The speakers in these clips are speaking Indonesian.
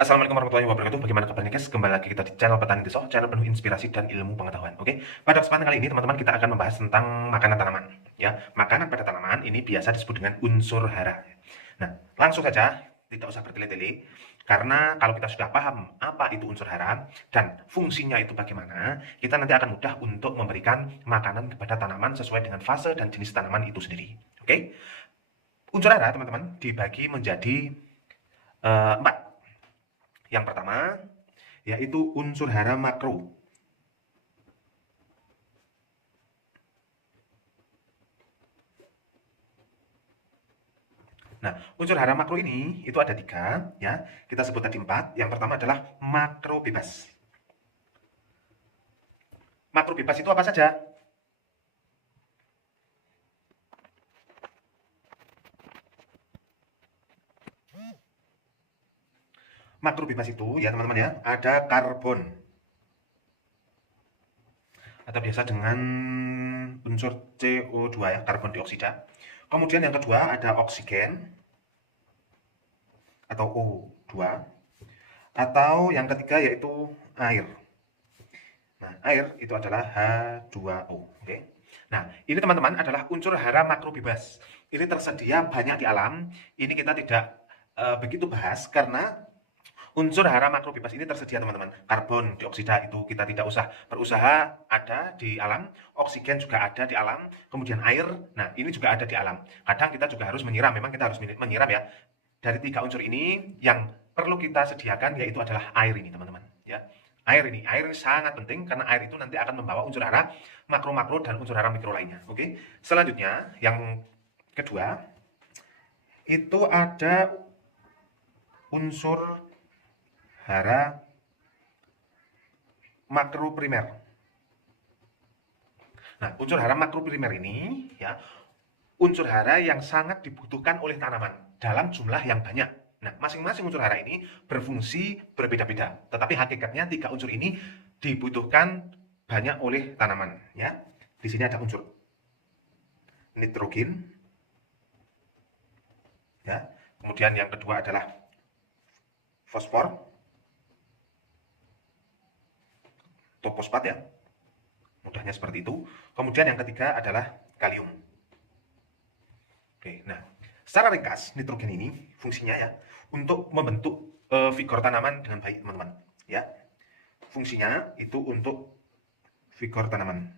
Assalamualaikum warahmatullahi wabarakatuh. Bagaimana kabarnya guys? Kembali lagi kita di channel Petani Deso, channel penuh inspirasi dan ilmu pengetahuan. Oke, pada kesempatan kali ini teman-teman kita akan membahas tentang makanan tanaman. Ya, makanan pada tanaman ini biasa disebut dengan unsur hara. Nah, langsung saja, tidak usah bertele-tele, karena kalau kita sudah paham apa itu unsur hara dan fungsinya itu bagaimana, kita nanti akan mudah untuk memberikan makanan kepada tanaman sesuai dengan fase dan jenis tanaman itu sendiri. Oke, unsur hara teman-teman dibagi menjadi 4. Yang pertama, yaitu unsur hara makro. Nah, unsur hara makro ini itu ada 3, ya. Kita sebut tadi 4. Yang pertama adalah makro bebas. Makro bebas itu apa saja? Makro bebas itu, ya teman-teman ya, ada karbon. Atau biasa dengan unsur CO2 ya, karbon dioksida. Kemudian yang kedua ada oksigen atau O2. Atau yang ketiga yaitu air. Nah, air itu adalah H2O. Oke. Nah, ini teman-teman adalah unsur hara makro bebas. Ini tersedia banyak di alam. Ini kita tidak begitu bahas karena unsur hara makro bebas ini tersedia teman-teman. Karbon dioksida itu kita tidak usah berusaha, ada di alam. Oksigen juga ada di alam. Kemudian air, nah ini juga ada di alam. Kadang kita juga harus menyiram, memang kita harus menyiram ya. Dari 3 unsur ini yang perlu kita sediakan yaitu adalah air ini teman-teman. Ya, air ini sangat penting karena air itu nanti akan membawa unsur hara makro-makro dan unsur hara mikro lainnya. Oke, selanjutnya yang kedua itu ada unsur hara makro primer. Nah, unsur hara makro primer ini ya, unsur hara yang sangat dibutuhkan oleh tanaman dalam jumlah yang banyak. Nah, masing-masing unsur hara ini berfungsi berbeda-beda, tetapi hakikatnya 3 unsur ini dibutuhkan banyak oleh tanaman ya. Di sini ada unsur nitrogen ya. Kemudian yang kedua adalah fosfor atau fosfat ya. Mudahnya seperti itu. Kemudian yang ketiga adalah kalium. Oke, nah secara ringkas nitrogen ini fungsinya ya untuk membentuk vigor tanaman dengan baik teman-teman. Ya, fungsinya itu untuk vigor tanaman.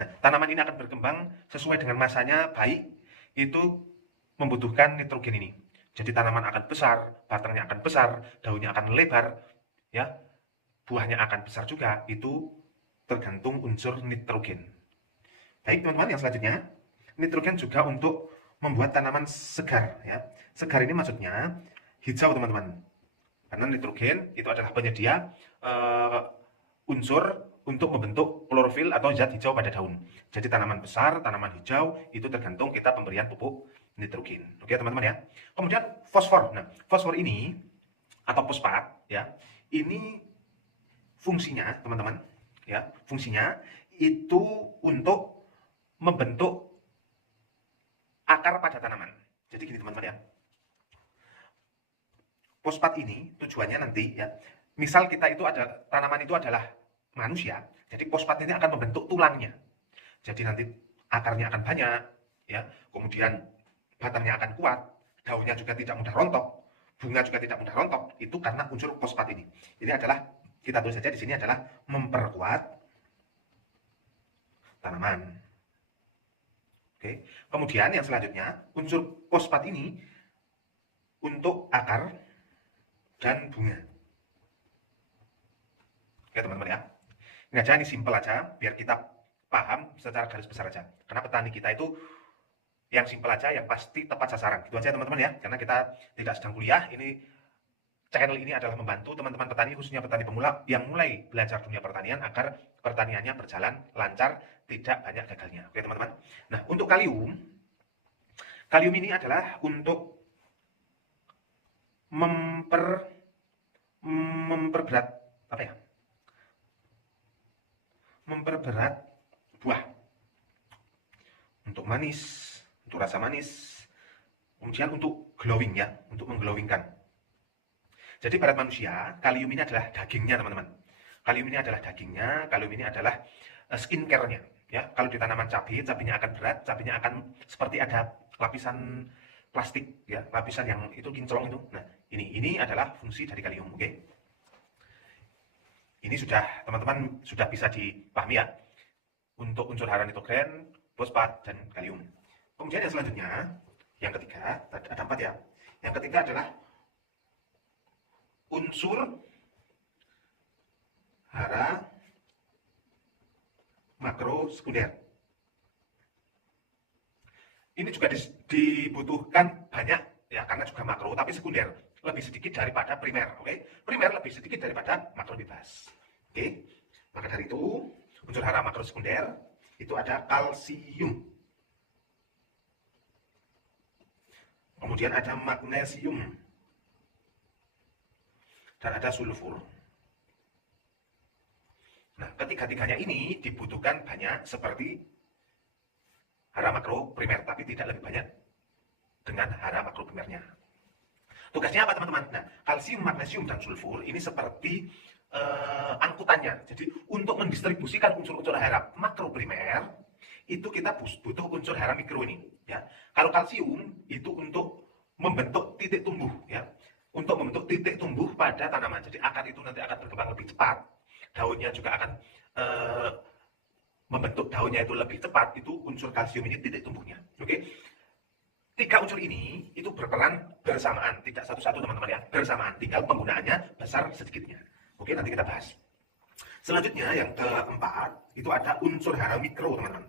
Nah, tanaman ini akan berkembang sesuai dengan masanya baik, itu membutuhkan nitrogen ini. Jadi tanaman akan besar, batangnya akan besar, daunnya akan lebar, ya, buahnya akan besar juga. Itu tergantung unsur nitrogen. Baik teman-teman, yang selanjutnya, nitrogen juga untuk membuat tanaman segar. Ya, segar ini maksudnya hijau teman-teman. Karena nitrogen itu adalah penyedia unsur untuk membentuk klorofil atau zat hijau pada daun. Jadi tanaman besar, tanaman hijau itu tergantung kita pemberian pupuk nitrogen. Oke teman-teman ya. Kemudian fosfor. Nah, fosfor ini atau fosfat ya, ini fungsinya teman-teman ya, fungsinya itu untuk membentuk akar pada tanaman. Jadi gini teman-teman ya. Fosfat ini tujuannya nanti ya, misal kita itu ada tanaman itu adalah manusia, jadi fosfat ini akan membentuk tulangnya. Jadi nanti akarnya akan banyak, ya, kemudian batangnya akan kuat, daunnya juga tidak mudah rontok, bunga juga tidak mudah rontok. Itu karena unsur fosfat ini. Ini adalah kita tulis saja di sini adalah memperkuat tanaman. Oke. Kemudian yang selanjutnya unsur fosfat ini untuk akar dan bunga. Oke teman-teman ya. Ini aja, ini simple aja, biar kita paham secara garis besar aja. Karena petani kita itu yang simple aja, yang pasti tepat sasaran. Gitu aja teman-teman ya. Karena kita tidak sedang kuliah, ini channel ini adalah membantu teman-teman petani, khususnya petani pemula yang mulai belajar dunia pertanian agar pertaniannya berjalan lancar, tidak banyak gagalnya. Oke teman-teman. Nah, untuk kalium, kalium ini adalah untuk memperberat apa ya? Memperberat buah untuk manis, untuk rasa manis, kemudian untuk glowing ya, untuk mengglowingkan. Jadi pada manusia, kalium ini adalah dagingnya, teman-teman. Kalium ini adalah dagingnya, kalium ini adalah skincare-nya. Ya, kalau di tanaman cabai, cabainya akan berat, cabainya akan seperti ada lapisan plastik, ya, lapisan yang itu kinclong itu. Nah, ini adalah fungsi dari kalium, oke? Ini sudah teman-teman sudah bisa dipahami ya untuk unsur hara nitrogen, fosfat, dan kalium. Kemudian yang selanjutnya, yang ketiga, ada 4 ya. Yang ketiga adalah unsur hara makro sekunder. Ini juga dibutuhkan banyak ya, karena juga makro, tapi sekunder lebih sedikit daripada primer, oke? Primer lebih sedikit daripada makro bebas, oke? Maka dari itu, unsur hara makro sekunder itu ada kalsium, kemudian ada magnesium, dan ada sulfur. Nah, ketiga-tiganya ini dibutuhkan banyak seperti hara makro primer, tapi tidak lebih banyak dengan hara makro primernya. Tugasnya apa, teman-teman? Nah, kalsium, magnesium, dan sulfur ini seperti angkutannya. Jadi, untuk mendistribusikan unsur-unsur hara makro primer, itu kita butuh unsur hara mikro ini. Ya. Kalau kalsium, itu untuk membentuk titik tumbuh. Ya. Untuk membentuk titik tumbuh pada tanaman. Jadi, akar itu nanti akan berkembang lebih cepat. Daunnya juga akan membentuk daunnya itu lebih cepat, itu unsur kalsium ini titik tumbuhnya. Oke. 3 unsur ini itu berperan bersamaan, tidak satu-satu, teman-teman ya, bersamaan, tinggal penggunaannya besar sedikitnya. Oke, nanti kita bahas. Selanjutnya yang keempat itu ada unsur hara mikro, teman-teman.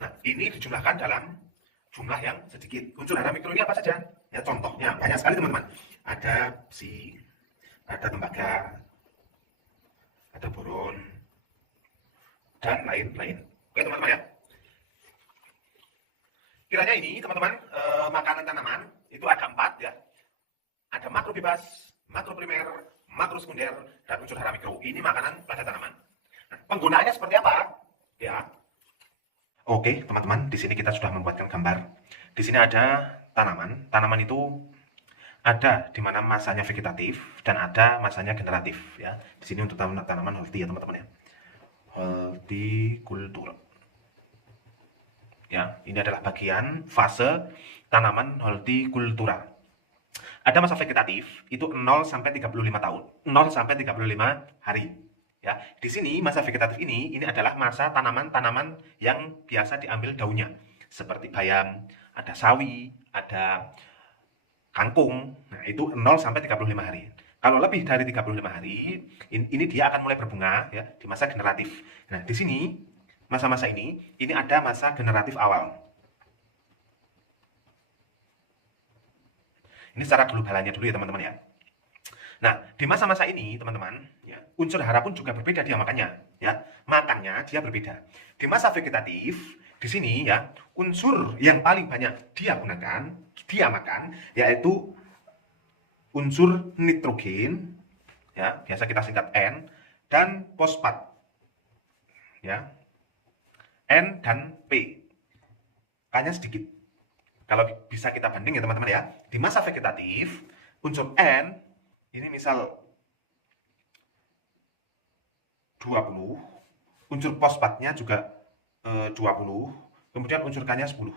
Nah, ini dijumlahkan dalam jumlah yang sedikit. Unsur hara mikro ini apa saja? Ya, contohnya banyak sekali, teman-teman. Ada besi, ada tembaga, ada boron, dan lain-lain. Oke, teman-teman ya. Kiranya ini, teman-teman, makanan tanaman itu ada 4 ya. Ada makro bebas, makro primer, makro sekunder, dan unsur hara mikro. Ini makanan pada tanaman. Nah, penggunaannya seperti apa? Ya. Oke, teman-teman, di sini kita sudah membuatkan gambar. Di sini ada tanaman. Tanaman itu ada di mana masanya vegetatif dan ada masanya generatif ya. Di sini untuk tanaman horti ya, teman-teman ya. Hortikultur. Ya, ini adalah bagian fase tanaman hortikultura. Ada masa vegetatif itu 0 sampai 35 tahun. 0 sampai 35 hari. Ya, di sini masa vegetatif ini adalah masa tanaman-tanaman yang biasa diambil daunnya. Seperti bayam, ada sawi, ada kangkung. Nah, itu 0 sampai 35 hari. Kalau lebih dari 35 hari, ini dia akan mulai berbunga ya di masa generatif. Nah, di sini masa-masa ini ada masa generatif awal. Ini secara globalnya dulu ya, teman-teman ya. Nah, di masa-masa ini, teman-teman, ya, unsur hara pun juga berbeda dia makannya, ya. Makannya dia berbeda. Di masa vegetatif, di sini ya, unsur yang paling banyak dia gunakan, dia makan, yaitu unsur nitrogen, ya, biasa kita singkat N, dan fosfat, ya, N dan P. K-nya sedikit. Kalau bisa kita banding ya, teman-teman ya, di masa vegetatif, unsur N ini misal 20, unsur fosfatnya juga 20, kemudian unsur K-nya 10.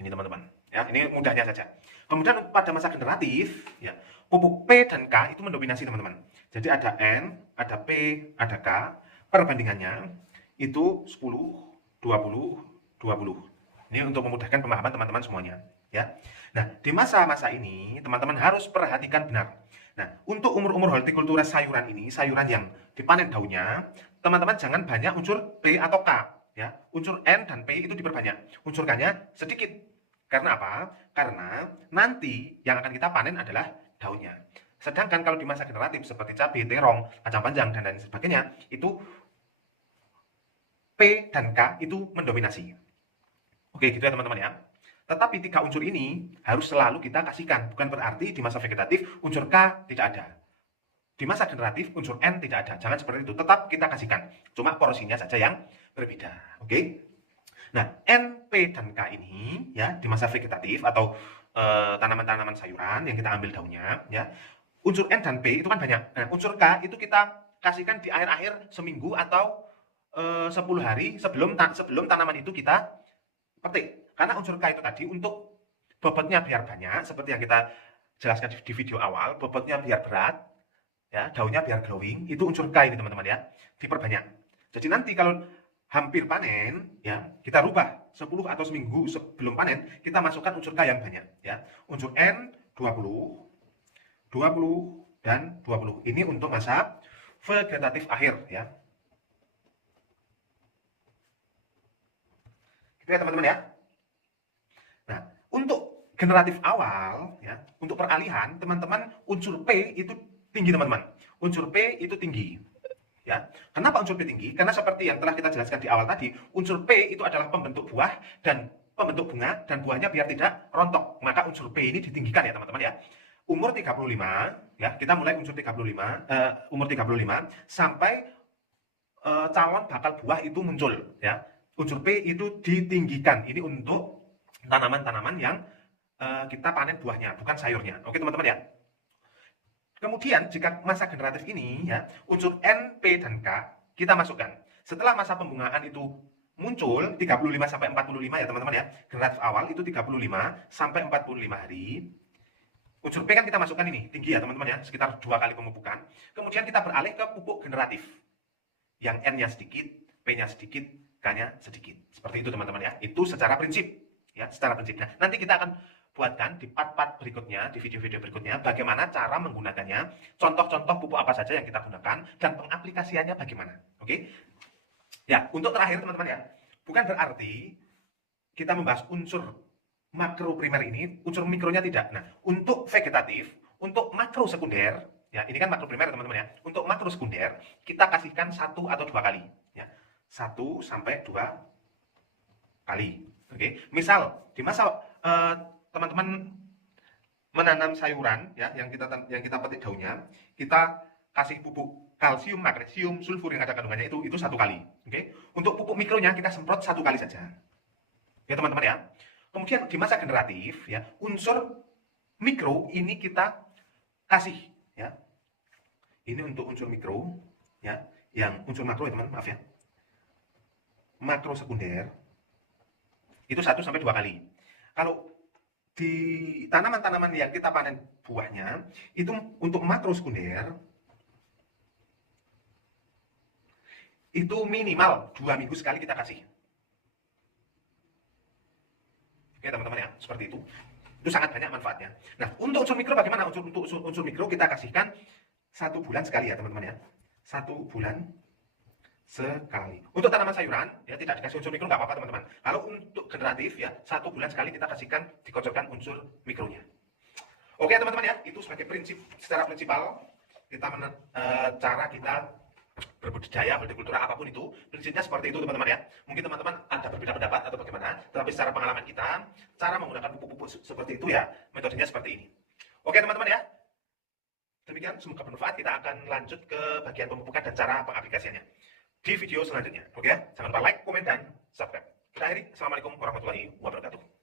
Ini, teman-teman. Ya, ini mudahnya saja. Kemudian pada masa generatif, ya, pupuk P dan K itu mendominasi, teman-teman. Jadi ada N, ada P, ada K. Perbandingannya itu 10, 20, 20. Ini untuk memudahkan pemahaman teman-teman semuanya, ya. Nah, di masa-masa ini teman-teman harus perhatikan benar. Nah, untuk umur-umur hortikultura sayuran ini, sayuran yang dipanen daunnya, teman-teman jangan banyak unsur P atau K, ya. Unsur N dan P itu diperbanyak. Unsur K-nya sedikit. Karena apa? Karena nanti yang akan kita panen adalah daunnya. Sedangkan kalau di masa generatif seperti cabai, terong, kacang panjang, dan lain sebagainya, itu P dan K itu mendominasi. Oke, gitu ya, teman-teman ya. Tetapi 3 unsur ini harus selalu kita kasihkan. Bukan berarti di masa vegetatif unsur K tidak ada. Di masa generatif unsur N tidak ada. Jangan seperti itu. Tetap kita kasihkan. Cuma porsinya saja yang berbeda. Oke? Nah, N, P, dan K ini ya di masa vegetatif atau tanaman-tanaman sayuran yang kita ambil daunnya ya. Unsur N dan P itu kan banyak. Nah, unsur K itu kita kasihkan di akhir-akhir seminggu atau 10 hari sebelum tanaman itu kita petik. Karena unsur K itu tadi untuk bobotnya biar banyak, seperti yang kita jelaskan di video awal, bobotnya biar berat, ya, daunnya biar glowing, itu unsur K ini teman-teman ya, diperbanyak. Jadi nanti kalau hampir panen, ya, kita rubah 10 atau seminggu sebelum panen, kita masukkan unsur K yang banyak, ya. Unsur N 20, 20 dan 20. Ini untuk masa vegetatif akhir, ya. Gitu ya teman-teman ya. Nah, untuk generatif awal, ya, untuk peralihan, teman-teman unsur P itu tinggi teman-teman. Unsur P itu tinggi. Ya. Kenapa unsur P tinggi? Karena seperti yang telah kita jelaskan di awal tadi, unsur P itu adalah pembentuk buah dan pembentuk bunga dan buahnya biar tidak rontok. Maka unsur P ini ditinggikan ya teman-teman ya. Umur 35, ya, kita mulai umur 35 sampai calon bakal buah itu muncul ya. Unsur P itu ditinggikan. Ini untuk tanaman-tanaman yang kita panen buahnya, bukan sayurnya. Oke teman-teman ya. Kemudian jika masa generatif ini ya, unsur N, P, dan K kita masukkan. Setelah masa pembungaan itu muncul 35 sampai 45 ya teman-teman ya. Generatif awal itu 35 sampai 45 hari. Unsur P kan kita masukkan ini, tinggi ya teman-teman ya, sekitar 2 kali pemupukan. Kemudian kita beralih ke pupuk generatif. Yang N-nya sedikit, P-nya sedikit, K-nya sedikit. Seperti itu teman-teman ya. Itu secara prinsip ya, secara prinsip. Nah, nanti kita akan buatkan di part-part berikutnya, di video-video berikutnya, bagaimana cara menggunakannya, contoh-contoh pupuk apa saja yang kita gunakan, dan pengaplikasiannya bagaimana. Oke? Ya, untuk terakhir teman-teman ya, bukan berarti kita membahas unsur makro primer ini, unsur mikronya tidak. Nah, untuk vegetatif, untuk makro sekunder, ya ini kan makro primer teman-teman ya, untuk makro sekunder, kita kasihkan 1 atau 2 kali. Ya, 1 sampai 2 kali. Oke? Misal, di masa teman-teman menanam sayuran ya yang kita petik daunnya, kita kasih pupuk kalsium, magnesium, sulfur yang ada kandungannya itu 1 kali. Oke? Untuk pupuk mikronya kita semprot 1 kali saja. Ya teman-teman ya. Kemudian di masa generatif ya, unsur mikro ini kita kasih ya. Ini untuk unsur mikro ya, yang unsur makro ya teman, maaf ya. Makro sekunder itu 1 sampai 2 kali. Kalau di tanaman-tanaman yang kita panen buahnya, itu untuk makro sekunder, itu minimal 2 minggu sekali kita kasih. Oke teman-teman ya, seperti itu. Itu sangat banyak manfaatnya. Nah, untuk unsur mikro bagaimana? Untuk unsur mikro kita kasihkan 1 bulan sekali ya teman-teman ya. 1 bulan sekali. Untuk tanaman sayuran, ya tidak dikasih unsur mikro nggak apa-apa teman-teman. Kalau untuk generatif ya, 1 bulan sekali kita kasihkan, dikocorkan unsur mikronya. Oke teman-teman ya, itu sebagai prinsip, secara prinsipal kita cara kita berbudidaya, hortikultura apapun itu, prinsipnya seperti itu teman-teman ya. Mungkin teman-teman ada berbeda pendapat atau bagaimana, tetapi secara pengalaman kita, cara menggunakan pupuk-pupuk seperti itu ya, metodenya seperti ini. Oke teman-teman ya. Demikian, semoga bermanfaat. Kita akan lanjut ke bagian pemupukan dan cara pengaplikasiannya di video selanjutnya. Oke ya, jangan lupa like, komen, dan subscribe. Kita akhiri. Assalamualaikum warahmatullahi wabarakatuh.